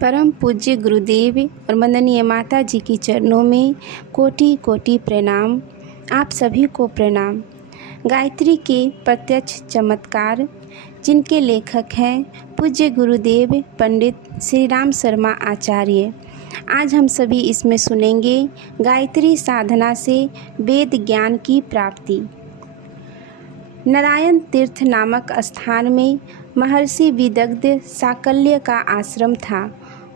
परम पूज्य गुरुदेव और वंदनीय माता जी की चरणों में कोटि कोटि प्रणाम। आप सभी को प्रणाम। गायत्री के प्रत्यक्ष चमत्कार, जिनके लेखक हैं पूज्य गुरुदेव पंडित श्री राम शर्मा आचार्य। आज हम सभी इसमें सुनेंगे गायत्री साधना से वेद ज्ञान की प्राप्ति। नारायण तीर्थ नामक स्थान में महर्षि विदग्ध साकल्य का आश्रम था।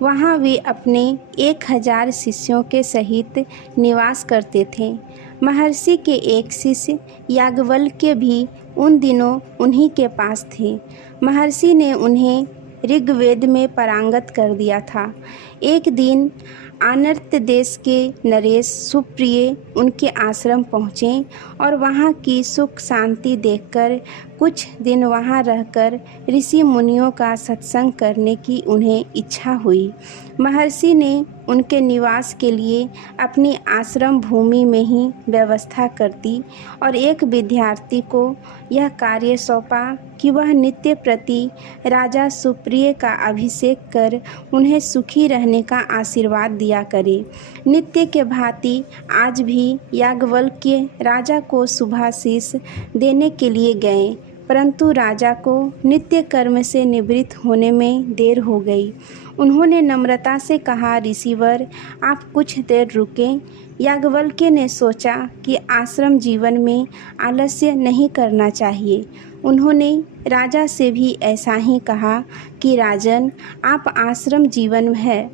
वहाँ वे अपने 1000 शिष्यों के सहित निवास करते थे। महर्षि के एक शिष्य याज्ञवल्क्य भी उन दिनों उन्हीं के पास थे। महर्षि ने उन्हें ऋग्वेद में पारंगत कर दिया था। एक दिन आनर्त देश के नरेश सुप्रिय उनके आश्रम पहुँचे और वहाँ की सुख शांति देखकर कुछ दिन वहाँ रहकर ऋषि मुनियों का सत्संग करने की उन्हें इच्छा हुई। महर्षि ने उनके निवास के लिए अपनी आश्रम भूमि में ही व्यवस्था कर दी और एक विद्यार्थी को यह कार्य सौंपा कि वह नित्य प्रति राजा सुप्रिय का अभिषेक कर उन्हें सुखी रहने का आशीर्वाद दिया करे। नित्य के भांति आज भी याज्ञवल्क्य राजा को शुभाशीष देने के लिए गए, परंतु राजा को नित्य कर्म से निवृत्त होने में देर हो गई। उन्होंने नम्रता से कहा, ऋषिवर आप कुछ देर रुकें। याज्ञवल्क्य ने सोचा कि आश्रम जीवन में आलस्य नहीं करना चाहिए। उन्होंने राजा से भी ऐसा ही कहा कि राजन, आप आश्रम जीवन है,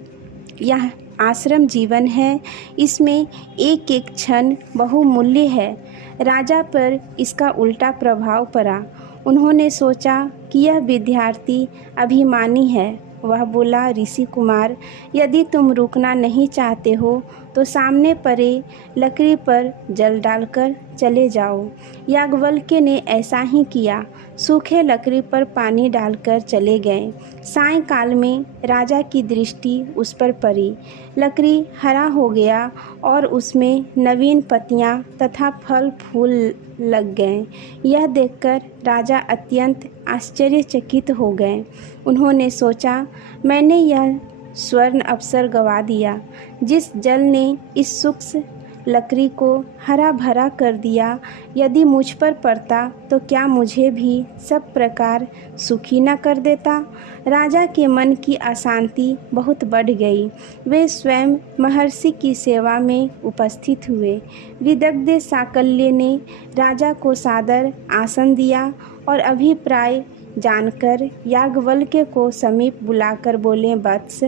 यह आश्रम जीवन है, इसमें एक एक क्षण बहुमूल्य है। राजा पर इसका उल्टा प्रभाव पड़ा। उन्होंने सोचा कि यह विद्यार्थी अभिमानी है। वह बोला, ऋषि कुमार, यदि तुम रुकना नहीं चाहते हो तो सामने पड़े लकड़ी पर जल डालकर चले जाओ। याज्ञवल्क्य ने ऐसा ही किया। सूखे लकड़ी पर पानी डालकर चले गए। सायंकाल में राजा की दृष्टि उस पर पड़ी। लकड़ी हरा हो गया और उसमें नवीन पत्तियां तथा फल फूल लग गए। यह देखकर राजा अत्यंत आश्चर्यचकित हो गए। उन्होंने सोचा, मैंने यह स्वर्ण अवसर गवा दिया। जिस जल ने इस सूक्ष्म लकड़ी को हरा भरा कर दिया, यदि मुझ पर पड़ता तो क्या मुझे भी सब प्रकार सुखी न कर देता। राजा के मन की अशांति बहुत बढ़ गई। वे स्वयं महर्षि की सेवा में उपस्थित हुए। विदग्ध साकल्य ने राजा को सादर आसन दिया और अभिप्राय जानकर याज्ञवल्क्य को समीप बुलाकर बोले, वत्स,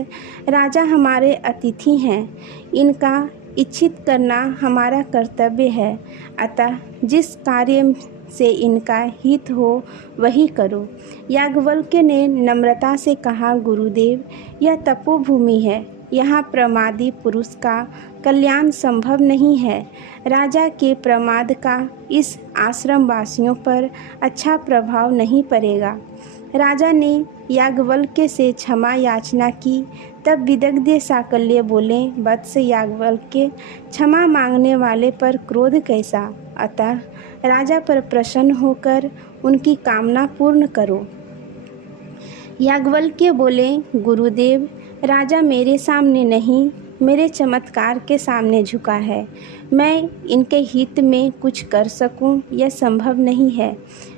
राजा हमारे अतिथि हैं, इनका इच्छित करना हमारा कर्तव्य है, अतः जिस कार्य से इनका हित हो वही करो। याज्ञवल्क्य ने नम्रता से कहा, गुरुदेव, यह तपोभूमि है, यहाँ प्रमादी पुरुष का कल्याण संभव नहीं है। राजा के प्रमाद का इस आश्रम वासियों पर अच्छा प्रभाव नहीं पड़ेगा। राजा ने याज्ञवल्क्य से क्षमा याचना की। तब विदग्ध साकल्य बोले, वत्स याज्ञवल्क्य, क्षमा मांगने वाले पर क्रोध कैसा, अतः राजा पर प्रसन्न होकर उनकी कामना पूर्ण करो। याज्ञवल्क्य बोले, गुरुदेव, राजा मेरे सामने नहीं, मेरे चमत्कार के सामने झुका है। मैं इनके हित में कुछ कर सकूं यह संभव नहीं है।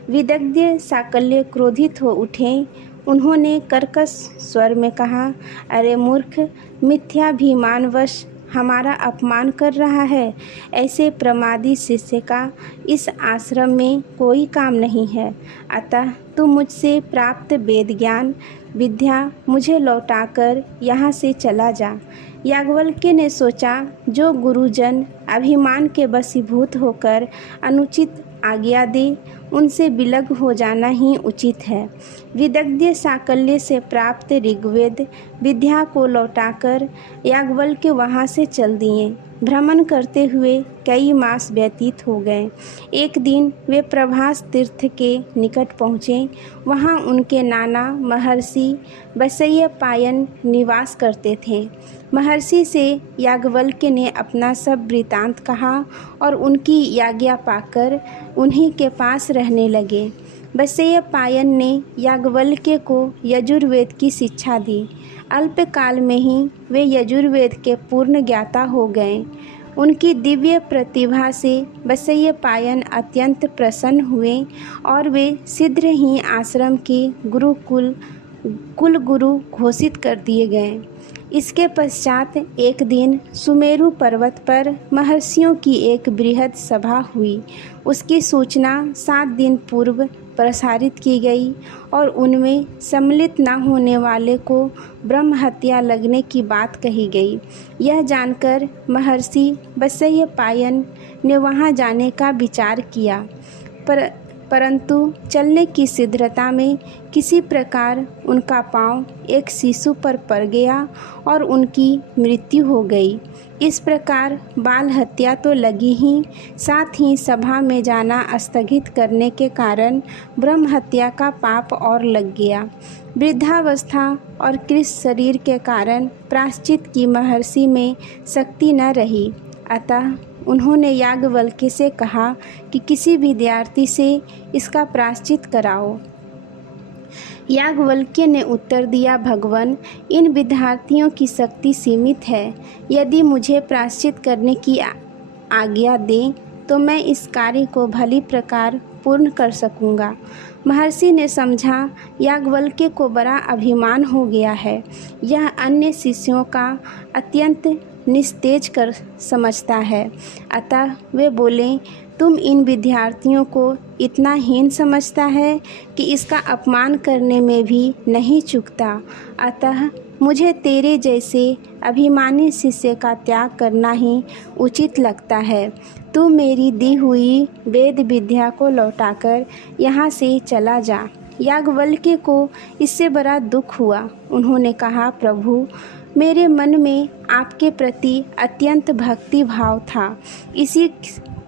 विदग्ध साकल्य क्रोधित हो उठे। उन्होंने कर्कश स्वर में कहा, अरे मूर्ख, मिथ्याभिमानवश हमारा अपमान कर रहा है। ऐसे प्रमादी शिष्य का इस आश्रम में कोई काम नहीं है, अतः तू मुझसे प्राप्त वेद ज्ञान विद्या मुझे लौटाकर यहाँ से चला जा। याज्ञवल्क्य ने सोचा, जो गुरुजन अभिमान के वशीभूत होकर अनुचित आज्ञा दे, उनसे विलग हो जाना ही उचित है। विदग्ध साकल्य से प्राप्त ऋग्वेद विद्या को लौटाकर याज्ञवल्क्य वहाँ से चल दिए। भ्रमण करते हुए कई मास व्यतीत हो गए। एक दिन वे प्रभास तीर्थ के निकट पहुँचे। वहाँ उनके नाना महर्षि वैशेयपायन निवास करते थे। महर्षि से याज्ञवल्क्य ने अपना सब वृतांत कहा और उनकी आज्ञा पाकर उन्हीं के पास रहने लगे। वैशेयपायन ने याज्ञवल्क्य को यजुर्वेद की शिक्षा दी। अल्पकाल में ही वे यजुर्वेद के पूर्ण ज्ञाता हो गए। उनकी दिव्य प्रतिभा से वैशेयपायन अत्यंत प्रसन्न हुए और वे शीघ्र ही आश्रम के कुलगुरु घोषित कर दिए गए। इसके पश्चात एक दिन सुमेरु पर्वत पर महर्षियों की एक बृहद सभा हुई। उसकी सूचना 7 दिन पूर्व प्रसारित की गई और उनमें सम्मिलित न होने वाले को ब्रह्म हत्या लगने की बात कही गई। यह जानकर महर्षि वैशेयपायन ने वहां जाने का विचार किया, परंतु चलने की शीघ्रता में किसी प्रकार उनका पांव एक शिशु पर पड़ गया और उनकी मृत्यु हो गई। इस प्रकार बाल हत्या तो लगी ही, साथ ही सभा में जाना स्थगित करने के कारण ब्रह्म हत्या का पाप और लग गया। वृद्धावस्था और कृश शरीर के कारण प्रायश्चित की महर्षि में शक्ति न रही। अतः उन्होंने याज्ञवल्क्य से कहा कि किसी विद्यार्थी से इसका प्रायश्चित कराओ। याज्ञवल्क्य ने उत्तर दिया, भगवान, इन विद्यार्थियों की शक्ति सीमित है। यदि मुझे प्रायश्चित करने की आज्ञा दें तो मैं इस कार्य को भली प्रकार पूर्ण कर सकूंगा। महर्षि ने समझा याज्ञवल्क्य को बड़ा अभिमान हो गया है। यह अन्य शिष्यों का अत्यंत निस्तेज कर समझता है। अतः वे बोले, तुम इन विद्यार्थियों को इतना हीन समझता है कि इसका अपमान करने में भी नहीं चूकता। अतः मुझे तेरे जैसे अभिमानी शिष्य का त्याग करना ही उचित लगता है। तू मेरी दी हुई वेद विद्या को लौटाकर यहाँ से चला जा। याज्ञवल्क्य को इससे बड़ा दुख हुआ। उन्होंने कहा, प्रभु, मेरे मन में आपके प्रति अत्यंत भक्ति भाव था, इसी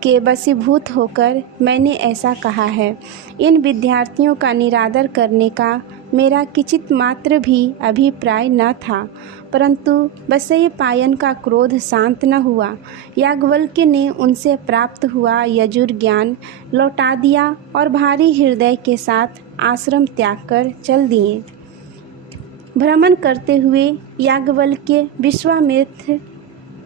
के वशीभूत होकर मैंने ऐसा कहा है। इन विद्यार्थियों का निरादर करने का मेरा किंचित मात्र भी अभिप्राय न था, परंतु वैशेयपायन का क्रोध शांत न हुआ। याज्ञवल्क्य ने उनसे प्राप्त हुआ यजुर्ज्ञान लौटा दिया और भारी हृदय के साथ आश्रम त्याग कर चल दिए। भ्रमण करते हुए याज्ञवल्क्य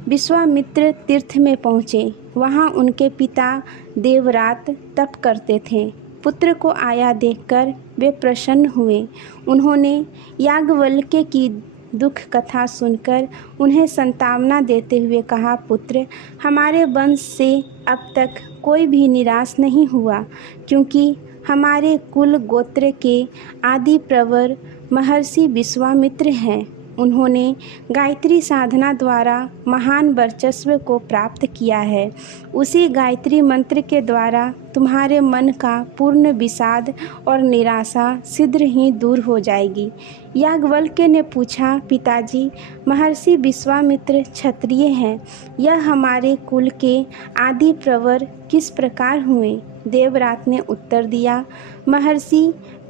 विश्वामित्र तीर्थ में पहुँचे। वहाँ उनके पिता देवरात तप करते थे। पुत्र को आया देखकर वे प्रसन्न हुए। उन्होंने याज्ञवल्क्य की दुख कथा सुनकर उन्हें सांत्वना देते हुए कहा, पुत्र, हमारे वंश से अब तक कोई भी निराश नहीं हुआ, क्योंकि हमारे कुल गोत्र के आदि प्रवर महर्षि विश्वामित्र हैं। उन्होंने गायत्री साधना द्वारा महान वर्चस्व को प्राप्त किया है। उसी गायत्री मंत्र के द्वारा तुम्हारे मन का पूर्ण विषाद और निराशा शीघ्र ही दूर हो जाएगी। याज्ञवल्क्य ने पूछा, पिताजी, महर्षि विश्वामित्र क्षत्रिय हैं, यह हमारे कुल के आदि प्रवर किस प्रकार हुए? देवरात ने उत्तर दिया, महर्षि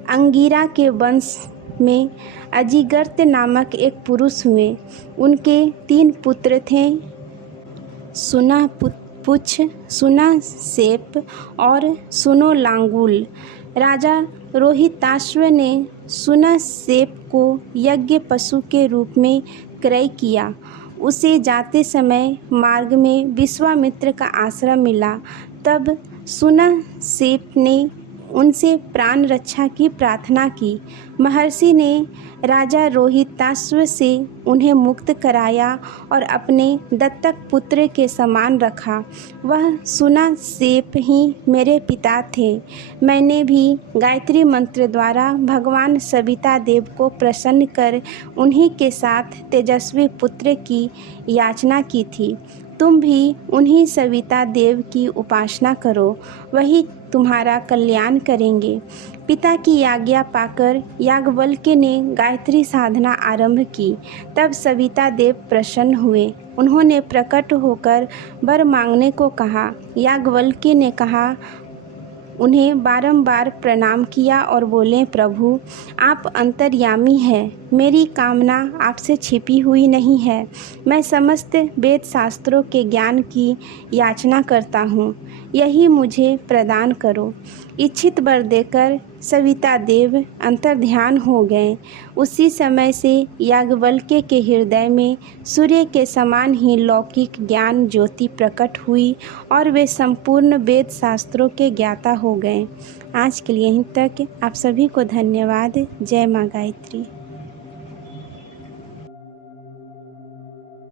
अंगिरा के वंश में अजिगर्त नामक एक पुरुष हुए। उनके 3 पुत्र थे, सुनापुच्छ, सुनासेप और सुनोलांगुल। राजा रोहिताश्व ने सुनासेप को यज्ञ पशु के रूप में क्रय किया। उसे जाते समय मार्ग में विश्वामित्र का आश्रम मिला। तब सुनासेप ने उनसे प्राण रक्षा की प्रार्थना की। महर्षि ने राजा रोहिताश्व से उन्हें मुक्त कराया और अपने दत्तक पुत्र के समान रखा। वह सुनासेप ही मेरे पिता थे। मैंने भी गायत्री मंत्र द्वारा भगवान सविता देव को प्रसन्न कर उन्हीं के साथ तेजस्वी पुत्र की याचना की थी। तुम भी उन्हीं सविता देव की उपासना करो, वही तुम्हारा कल्याण करेंगे। पिता की आज्ञा पाकर याज्ञवल्क्य ने गायत्री साधना आरंभ की। तब सविता देव प्रसन्न हुए। उन्होंने प्रकट होकर वर मांगने को कहा। याज्ञवल्क्य ने कहा, उन्हें बारंबार प्रणाम किया और बोले, प्रभु, आप अंतर्यामी हैं। मेरी कामना आपसे छिपी हुई नहीं है। मैं समस्त वेद शास्त्रों के ज्ञान की याचना करता हूँ। यही मुझे प्रदान करो। इच्छित वर देकर सविता देव अंतर्ध्यान हो गए। उसी समय से याज्ञवल्क्य के हृदय में सूर्य के समान ही लौकिक ज्ञान ज्योति प्रकट हुई और वे संपूर्ण वेद शास्त्रों के ज्ञाता हो गए। आज के लिए यहीं तक। आप सभी को धन्यवाद। जय माँ गायत्री।